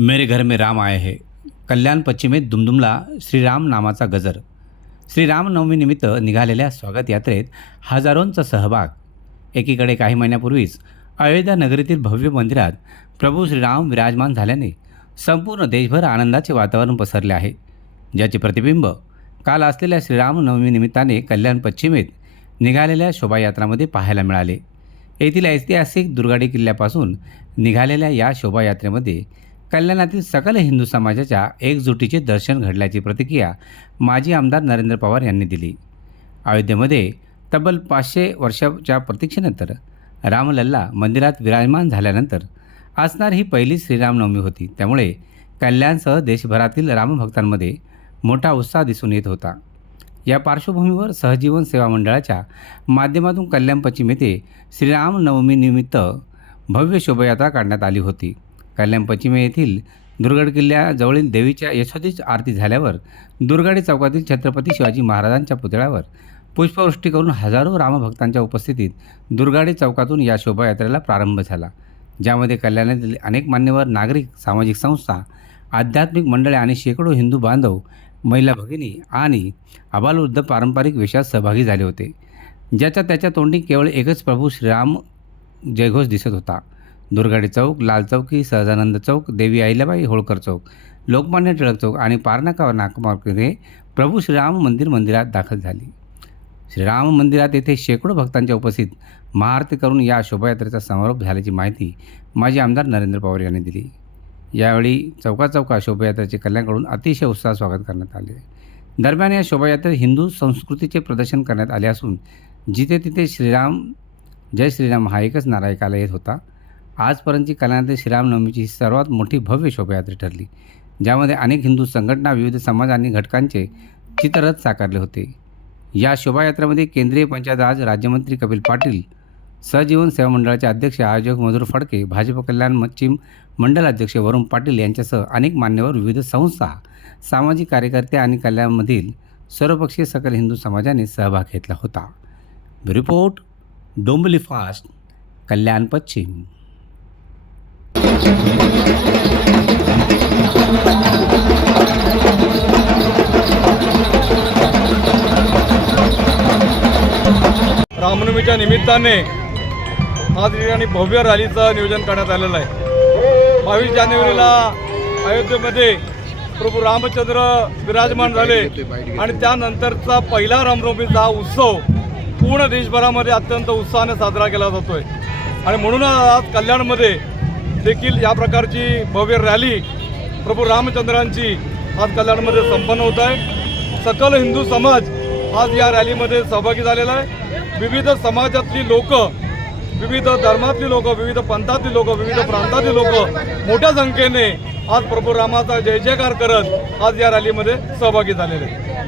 मेरे घर में राम आए है। कल्याण पश्चिमेत दुमदुमला श्रीराम नामाचा गजर। श्रीरामनवमीनिमित्त निघालेल्या स्वागत यात्रेत हजारोंचा सहभाग। एकीकडे काही महिन्यापूर्वीच अयोध्या नगरीतील भव्य मंदिरात प्रभू श्रीराम विराजमान झाल्याने संपूर्ण देशभर आनंदाचे वातावरण पसरले आहे ज्याचे प्रतिबिंब काल असलेल्या श्रीरामनवमीनिमित्ताने कल्याण पश्चिमेत निघालेल्या शोभायात्रामध्ये पाहायला मिळाले. येथील ऐतिहासिक दुर्गाडी किल्ल्यापासून निघालेल्या या शोभायात्रेमध्ये कल्याणातील सकल हिंदू समाजाच्या एकजुटीचे दर्शन घडल्याची प्रतिक्रिया माजी आमदार नरेंद्र पवार यांनी दिली. अयोध्येमध्ये तब्बल पाचशे वर्षाच्या प्रतीक्षेनंतर रामलल्ला मंदिरात विराजमान झाल्यानंतर असणार ही पहिली श्रीरामनवमी होती. त्यामुळे कल्याणसह देशभरातील रामभक्तांमध्ये मोठा उत्साह दिसून येत होता. या पार्श्वभूमीवर सहजीवन सेवा मंडळाच्या माध्यमातून कल्याण पश्चिम येथे श्रीरामनवमीनिमित्त भव्य शोभायात्रा काढण्यात आली होती. कल्याण पश्चिमे येथील दुर्गड किल्ल्याजवळील देवीच्या यशोदीच आरती झाल्यावर दुर्गाडी चौकातील छत्रपती शिवाजी महाराजांच्या पुतळ्यावर पुष्पवृष्टी करून हजारो रामभक्तांच्या उपस्थितीत दुर्गाडी चौकातून या शोभायात्रेला प्रारंभ झाला. ज्यामध्ये कल्याणातील अनेक मान्यवर नागरिक सामाजिक संस्था आध्यात्मिक मंडळे आणि शेकडो हिंदू बांधव महिला भगिनी आणि आबालवृद्ध पारंपरिक वेशात सहभागी झाले होते. ज्याच्या त्याच्या तोंडी केवळ एकच प्रभू श्रीराम जयघोष दिसत होता. दुर्गाडी चौक लाल चौकी सहजानंद चौक देवी अहिल्याबाई होळकर चौक लोकमान्य टिळक चौक आणि पारनाका नाकमार्गे प्रभू श्रीराम मंदिर मंदिरात दाखल झाली. श्रीराम मंदिरात येथे शेकडो भक्तांच्या उपस्थित महाआरती करून या शोभायात्रेचा समारोप झाल्याची माहिती माजी आमदार नरेंद्र पवार यांनी दिली. यावेळी चौका चौका शोभायात्रेचे कल्याणकडून अतिशय उत्साह स्वागत करण्यात आले. दरम्यान या शोभायात्रेत हिंदू संस्कृतीचे प्रदर्शन करण्यात आले असून जिथे तिथे श्रीराम जय श्रीराम हा एकच नारा ऐकायला येत होता. आजपर्यंतची कल्याणातील श्रीरामनवमीची ही सर्वात मोठी भव्य शोभायात्रा ठरली ज्यामध्ये अनेक हिंदू संघटना विविध समाज आणि घटकांचे चित्ररथ साकारले होते. या शोभायात्रेमध्ये केंद्रीय पंचायत राज राज्यमंत्री कपिल पाटील सहजीवन सेवा मंडळाचे अध्यक्ष आयोजक मधुर फडके भाजप कल्याण मच्छिम मंडल अध्यक्ष वरुण पाटील यांच्यासह अनेक मान्यवर विविध संस्था सामाजिक कार्यकर्ते आणि कल्याणमधील सर्वपक्षीय सकल हिंदू समाजाने सहभाग घेतला होता. रिपोर्ट डोंबली फास्ट कल्याण पश्चिम. रामनवमीच्या निमित्ताने आज ठिकाणी भव्य रॅलीचं नियोजन करण्यात आलेलं आहे. बावीस जानेवारीला अयोध्येमध्ये प्रभू रामचंद्र विराजमान झाले आणि त्यानंतरचा पहिला रामनवमीचा हा उत्सव पूर्ण देशभरामध्ये अत्यंत उत्साहाने साजरा केला जातोय. आणि म्हणूनच आज कल्याणमध्ये देखील या प्रकारची भव्य रॅली प्रभू रामचंद्रांची आज कल्याणमध्ये संपन्न होत आहे. सकल हिंदू समाज आज या रॅलीमध्ये सहभागी झालेला आहे. विविध समाजातली लोक विविध धर्मातली लोक विविध पंथातली लोक विविध प्रांतातली लोक मोठ्या संख्येने आज प्रभू रामाचा जय जयकार करत आज या रॅलीमध्ये सहभागी झालेले आहे